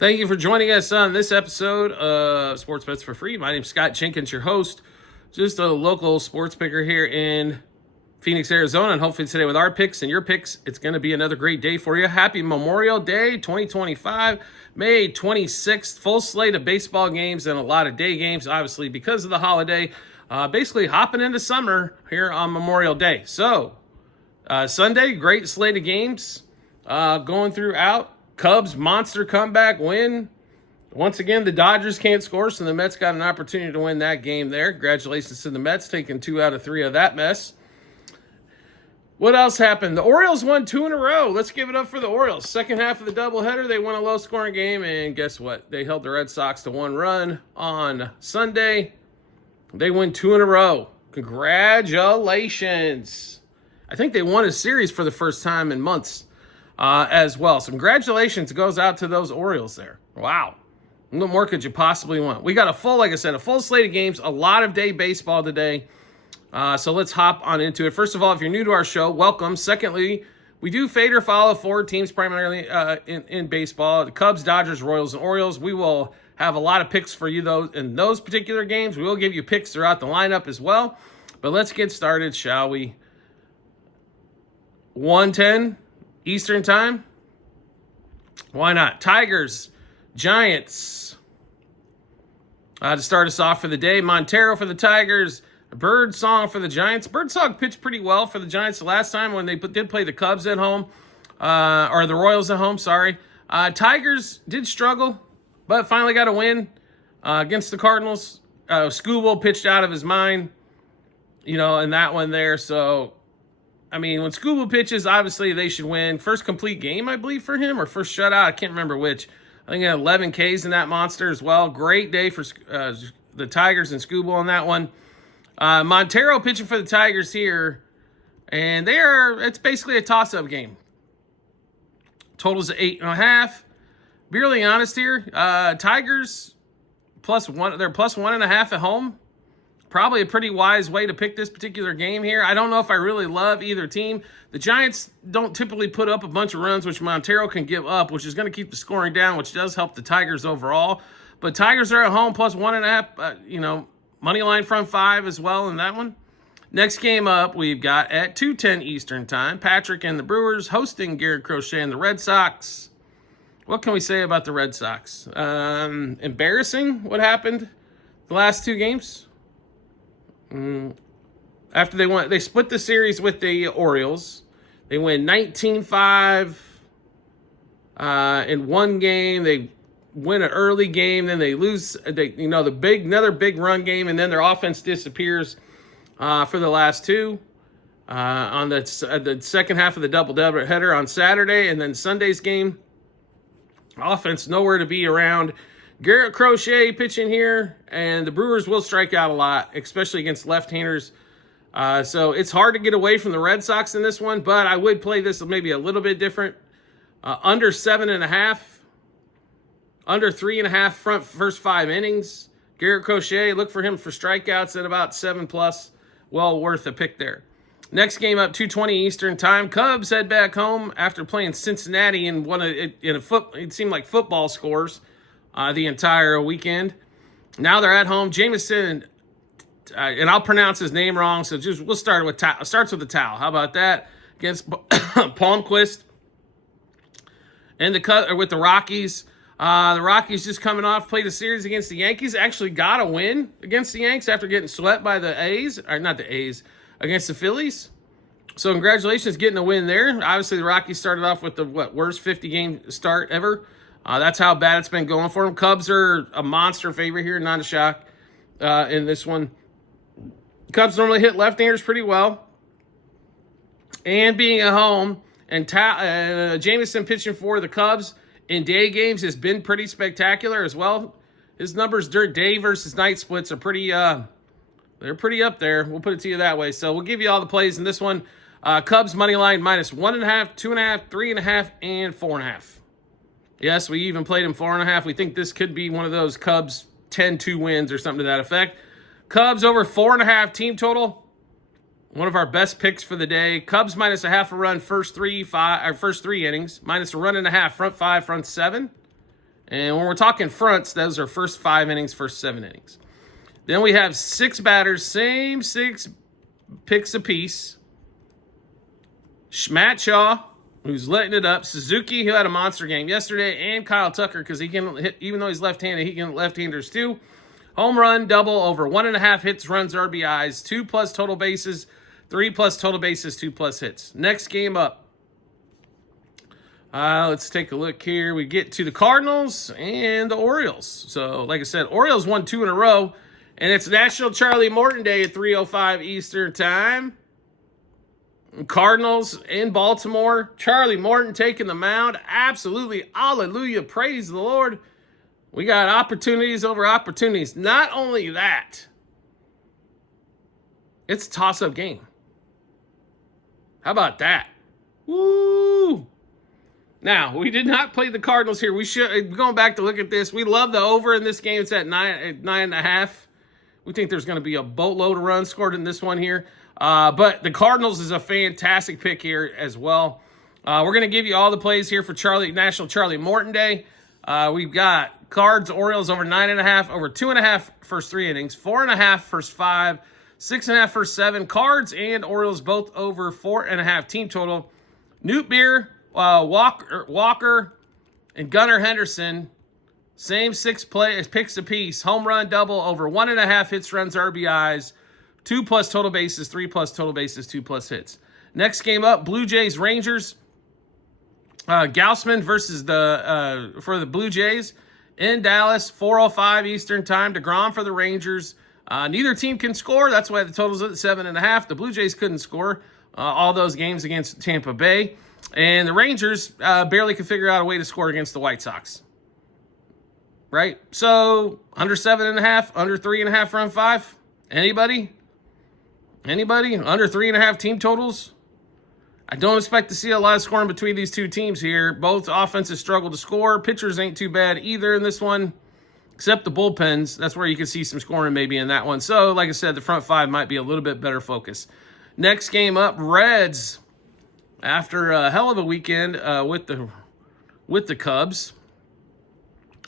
Thank you for joining us on this episode of Sports Bets for Free. My name's Scott Jenkins, your host. Just a local sports picker here in Phoenix, Arizona, and hopefully today with our picks and your picks, it's going to be another great day for you. Happy Memorial Day 2025, May 26th. Full slate of baseball games and a lot of day games, obviously, because of the holiday. Basically hopping into summer here on Memorial Day. So, Sunday, great slate of games going throughout. Cubs monster comeback win. Once again, the Dodgers can't score, so the Mets got an opportunity to win that game there. Congratulations to the Mets, taking 2 out of 3 of that mess. What else happened? The Orioles won 2 in a row. Let's give it up for the Orioles. Second half of the doubleheader, they won a low-scoring game, and guess what? They held the Red Sox to 1 run on Sunday. They win 2 in a row. Congratulations. I think they won a series for the first time in months. As well. So congratulations goes out to those Orioles there. Wow. What more could you possibly want? We got a full slate of games, a lot of day baseball today. So let's hop on into it. First of all, if you're new to our show, welcome. Secondly, we do fade or follow 4 teams primarily in baseball. The Cubs, Dodgers, Royals, and Orioles. We will have a lot of picks for you in those particular games. We will give you picks throughout the lineup as well. But let's get started, shall we? 1:10 Eastern time? Why not? Tigers, Giants. To start us off for the day, Montero for the Tigers, Birdsong for the Giants. Birdsong pitched pretty well for the Giants the last time when they did play the Cubs at home, or the Royals at home, sorry. Tigers did struggle, but finally got a win against the Cardinals. Skubal pitched out of his mind, in that one there, so... I mean, when Skubal pitches, obviously they should win. First complete game, I believe, for him, or first shutout. I can't remember which. I think he had 11 Ks in that monster as well. Great day for the Tigers and Skubal on that one. Montero pitching for the Tigers here, and it's basically a toss-up game. Totals of 8.5. Be really honest here, Tigers +1. They're +1.5 at home. Probably a pretty wise way to pick this particular game here. I don't know if I really love either team. The Giants don't typically put up a bunch of runs, which Montero can give up, which is going to keep the scoring down, which does help the Tigers overall. But Tigers are at home +1.5, money line front 5 as well in that one. Next game up, we've got at 2:10 Eastern time, Patrick and the Brewers hosting Garrett Crochet and the Red Sox. What can we say about the Red Sox? Embarrassing what happened the last 2 games. After they split the series with the Orioles. They win 19-5 in one game. They win an early game, then they lose. Another big run game, and then their offense disappears for the last 2 on the second half of the doubleheader on Saturday, and then Sunday's game. Offense nowhere to be around. Garrett Crochet pitching here, and the Brewers will strike out a lot, especially against left-handers. So it's hard to get away from the Red Sox in this one, but I would play this maybe a little bit different. Under 7.5, under 3.5 first 5 innings. Garrett Crochet, look for him for strikeouts at about 7+. Well worth a pick there. Next game up, 2:20 Eastern time. Cubs head back home after playing Cincinnati in it seemed like football scores. The entire weekend. Now they're at home. Jameson, and I'll pronounce his name wrong, so we'll start with starts with the towel. How about that? Against Palmquist and with the Rockies. The Rockies just coming off, played a series against the Yankees. Actually got a win against the Yanks after getting swept by the A's, or not the A's, against the Phillies. So congratulations getting a win there. Obviously the Rockies started off with the worst 50-game start ever. That's how bad it's been going for them. Cubs are a monster favorite here, not a shock in this one. Cubs normally hit left-handers pretty well. And being at home, and Jameson pitching for the Cubs in day games has been pretty spectacular as well. His numbers during day versus night splits are pretty they're pretty up there. We'll put it to you that way. So we'll give you all the plays in this one. Cubs money line -1.5, 2.5, 3.5, and 4.5. Yes, we even played him 4.5. We think this could be one of those Cubs 10-2 wins or something to that effect. Cubs over 4.5 team total. One of our best picks for the day. Cubs -0.5 run first three innings, -1.5 front 5, front 7, And when we're talking fronts, those are first 5 innings, first 7 innings. Then we have 6 batters, same 6 picks apiece. Matt Shaw, who's letting it up. Suzuki, who had a monster game yesterday, and Kyle Tucker, because he can hit, even though he's left-handed, he can hit left-handers too. Home run, double, over 1.5 hits, runs, RBIs, 2+ total bases, 3+ total bases, 2+ hits. Next game up. Let's take a look here. We get to the Cardinals and the Orioles. So, like I said, Orioles won 2 in a row, and it's National Charlie Morton Day at 3:05 Eastern Time. Cardinals in Baltimore. Charlie Morton taking the mound. Absolutely, hallelujah, praise the Lord. We got opportunities over opportunities. Not only that, it's a toss-up game. How about that? Woo! Now, we did not play the Cardinals here. We should, going back to look at this, we love the over in this game. It's at 9.5. We think there's going to be a boatload of runs scored in this one here. But the Cardinals is a fantastic pick here as well. We're going to give you all the plays here for National Charlie Morton Day. We've got Cards, Orioles over 9.5, over 2.5 first 3 innings, 4.5 first 5, 6.5 first 7. Cards and Orioles both over 4.5 team total. Newt Beer, Walker, and Gunnar Henderson, same 6 picks apiece. Home run, double, over 1.5 hits, runs, RBIs, 2+ total bases, 3+ total bases, 2+ hits. Next game up, Blue Jays, Rangers. Gausman versus for the Blue Jays in Dallas, 4:05 Eastern Time. DeGrom for the Rangers. Neither team can score. That's why the total's at 7.5. The Blue Jays couldn't score all those games against Tampa Bay. And the Rangers barely could figure out a way to score against the White Sox. Right? So, under 7.5, under 3.5 run 5. Anybody? Under 3.5 team totals? I don't expect to see a lot of scoring between these two teams here. Both offenses struggle to score. Pitchers ain't too bad either in this one, except the bullpens. That's where you can see some scoring maybe in that one. So, like I said, the front 5 might be a little bit better focus. Next game up, Reds. After a hell of a weekend with the Cubs,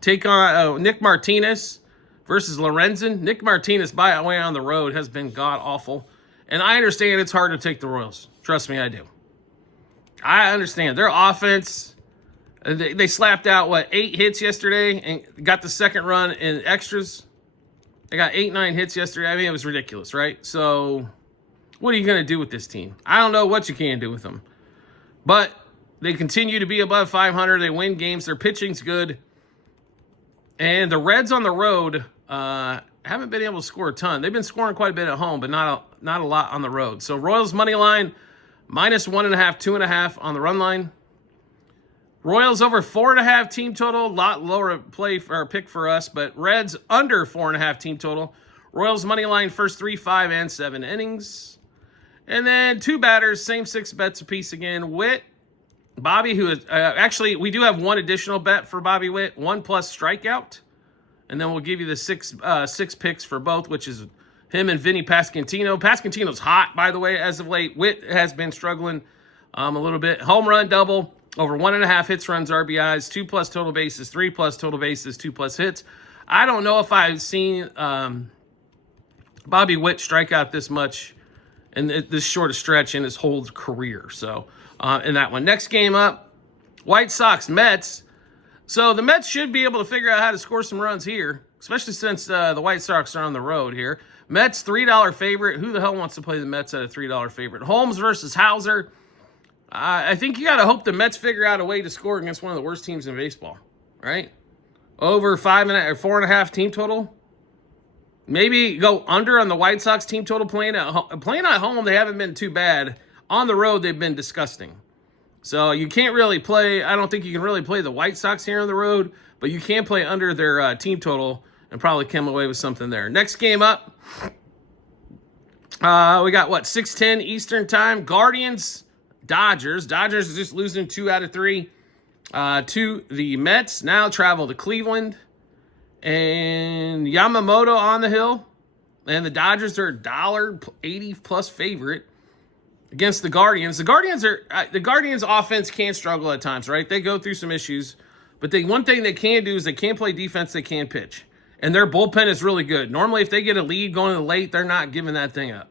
take on Nick Martinez versus Lorenzen. Nick Martinez, by the way, on the road has been god-awful. And I understand it's hard to take the Royals. Trust me, I do. I understand. Their offense, they slapped out, 8 hits yesterday and got the second run in extras. They got 8-9 hits yesterday. I mean, it was ridiculous, right? So, what are you going to do with this team? I don't know what you can do with them. But they continue to be above 500. They win games. Their pitching's good. And the Reds on the road haven't been able to score a ton. They've been scoring quite a bit at home, but not a lot on the road. So Royals money line, -1.5, 2.5 on the run line. Royals over 4.5 team total. A lot lower pick for us, but Reds under 4.5 team total. Royals money line first 3, 5, and 7 innings. And then 2 batters, same 6 bets apiece again. Witt, Bobby, who is actually, we do have 1 additional bet for Bobby Witt, 1+ strikeout. And then we'll give you the 6 picks for both, which is him and Vinny Pasquantino. Pasquantino's hot, by the way, as of late. Witt has been struggling a little bit. Home run, double, over 1.5 hits, runs, RBIs, 2+ total bases, 3+ total bases, 2+ hits. I don't know if I've seen Bobby Witt strike out this much in this short a stretch in his whole career. So, in that one. Next game up, White Sox, Mets. So, the Mets should be able to figure out how to score some runs here, especially since the White Sox are on the road here. Mets, $3 favorite. Who the hell wants to play the Mets at a $3 favorite? Holmes versus Hauser. I think you got to hope the Mets figure out a way to score against one of the worst teams in baseball, right? Over 4.5 team total. Maybe go under on the White Sox team total. Playing at home, they haven't been too bad. On the road, they've been disgusting. So you can't really play. I don't think you can really play the White Sox here on the road, but you can play under their team total and probably come away with something there. Next game up, we got 6:10 Eastern Time. Guardians, Dodgers. Dodgers is just losing 2 out of 3 to the Mets. Now travel to Cleveland. And Yamamoto on the hill. And the Dodgers are $1.80 plus favorite against the Guardians. The Guardians offense can struggle at times, right? They go through some issues. But one thing they can do is they can play defense, they can pitch. And their bullpen is really good. Normally, if they get a lead going to the late, they're not giving that thing up.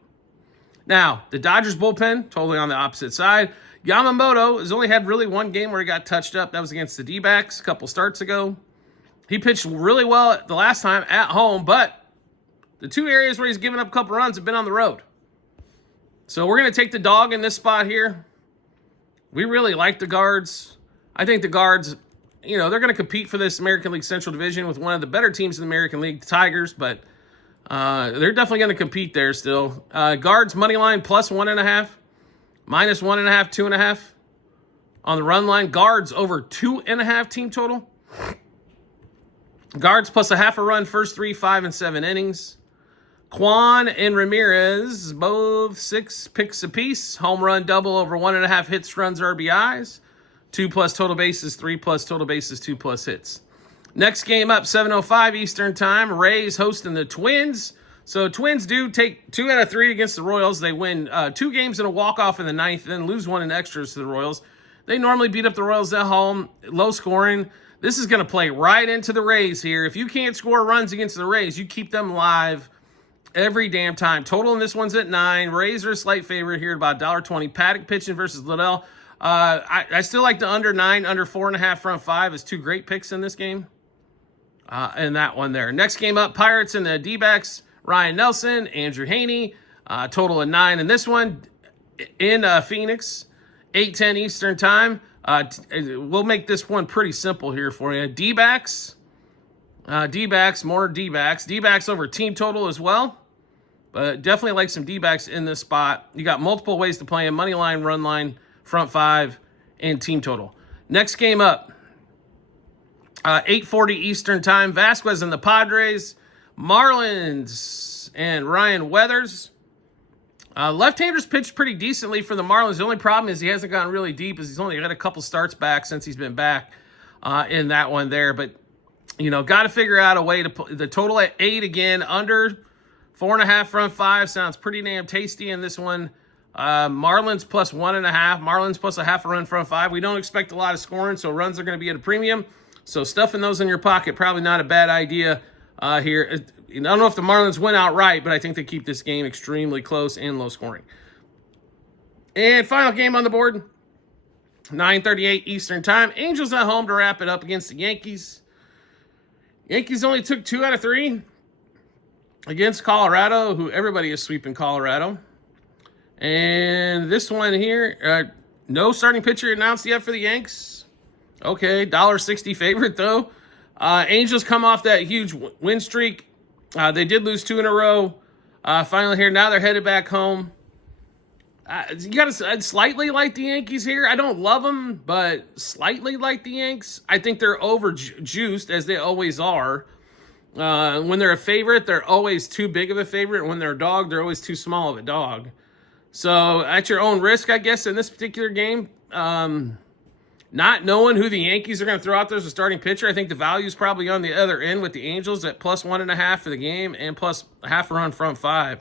Now, the Dodgers bullpen, totally on the opposite side. Yamamoto has only had really one game where he got touched up. That was against the D-backs a couple starts ago. He pitched really well the last time at home, but the two areas where he's given up a couple runs have been on the road. So we're going to take the dog in this spot here. We really like the Guards. I think the Guards, they're going to compete for this American League Central Division with one of the better teams in the American League, the Tigers, but they're definitely going to compete there still. Guards money line plus 1.5, minus 1.5, 2.5 on the run line. Guards over 2.5 team total. Guards plus a half a run first 3, 5, and 7 innings. Kwan and Ramirez, both 6 picks apiece. Home run double over 1.5 hits, runs, RBIs. 2+ total bases, 3+ total bases, 2+ hits. Next game up, 7:05 Eastern Time. Rays hosting the Twins. So Twins do take 2 out of 3 against the Royals. They win 2 games in a walk-off in the 9th, then lose 1 in extras to the Royals. They normally beat up the Royals at home, low scoring. This is going to play right into the Rays here. If you can't score runs against the Rays, you keep them live every damn time. Total in this one's at 9. Rays are a slight favorite here at about $1.20. Paddock pitching versus Liddell. I still like the under 9, under 4.5 front 5 is 2 great picks in this game. And that one there. Next game up, Pirates and the D-backs. Ryan Nelson, Andrew Haney. Total of 9 in this one. In Phoenix, 8:10 Eastern Time. We'll make this one pretty simple here for you. D-backs. More D-backs. D-backs over team total as well. But definitely like some D-backs in this spot. You got multiple ways to play them. Money line, run line, front 5, and team total. Next game up. 8:40 Eastern Time. Vasquez and the Padres. Marlins and Ryan Weathers. Left-handers pitched pretty decently for the Marlins. The only problem is he hasn't gotten really deep, as he's only got a couple starts back since he's been back in that one there. But, got to figure out a way to put the total at 8 again. Under 4.5 front 5 sounds pretty damn tasty in this one. Marlins plus 1.5. Marlins plus a half a run front 5. We don't expect a lot of scoring, so runs are going to be at a premium. So stuffing those in your pocket, probably not a bad idea here. I don't know if the Marlins win outright, but I think they keep this game extremely close and low scoring. And final game on the board, 9:38 Eastern Time. Angels at home to wrap it up against the Yankees. Yankees only took 2 out of 3 against Colorado, who everybody is sweeping Colorado. And this one here, no starting pitcher announced yet for the Yanks. Okay, $1.60 favorite though. Angels come off that huge win streak. They did lose 2 in a row. Finally here, now they're headed back home. You got to slightly like the Yankees here. I don't love them, but slightly like the Yanks. I think they're over-juiced, as they always are. When they're a favorite, they're always too big of a favorite. When they're a dog, they're always too small of a dog. So at your own risk, I guess, in this particular game, not knowing who the Yankees are going to throw out there as a starting pitcher, I think the value is probably on the other end with the Angels at plus 1.5 for the game and plus half a run front 5.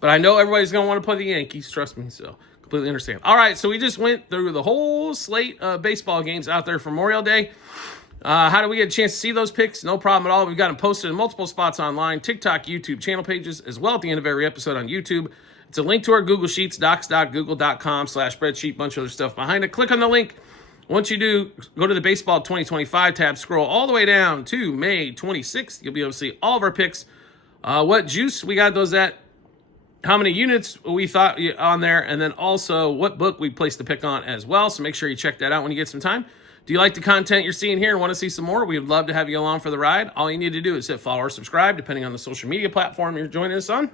But I know everybody's going to want to play the Yankees, trust me, so completely understand. All right, so we just went through the whole slate of baseball games out there for Memorial Day. How do we get a chance to see those picks? No problem at all. We've got them posted in multiple spots online, TikTok, YouTube channel pages, as well at the end of every episode on YouTube. It's a link to our Google Sheets, docs.google.com/spreadsheet, bunch of other stuff behind it. Click on the link. Once you do, go to the Baseball 2025 tab, scroll all the way down to May 26th. You'll be able to see all of our picks, what juice we got those at, how many units we thought on there, and then also what book we placed the pick on as well. So make sure you check that out when you get some time. Do you like the content you're seeing here and want to see some more? We would love to have you along for the ride. All you need to do is hit follow or subscribe, depending on the social media platform you're joining us on.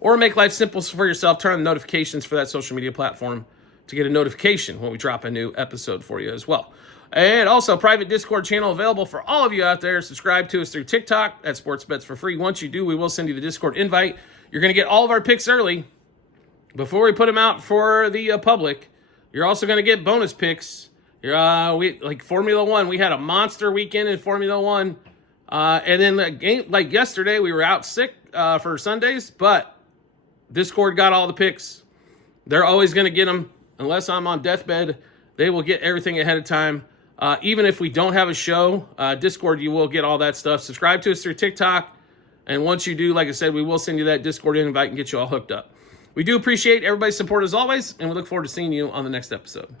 Or make life simple for yourself. Turn on notifications for that social media platform to get a notification when we drop a new episode for you as well. And also, private Discord channel available for all of you out there. Subscribe to us through TikTok at Sports Bets for free. Once you do, we will send you the Discord invite. You're going to get all of our picks early before we put them out for the public. You're also going to get bonus picks. Like Formula One, we had a monster weekend in Formula One. And then the game, like yesterday, we were out sick for Sundays, but Discord got all the picks. They're always going to get them. Unless I'm on deathbed, they will get everything ahead of time Even if we don't have a show, Discord, you will get all that stuff. Subscribe to us through TikTok. And once you do, like I said, we will send you that Discord invite and get you all hooked up. We do appreciate everybody's support as always, and we look forward to seeing you on the next episode.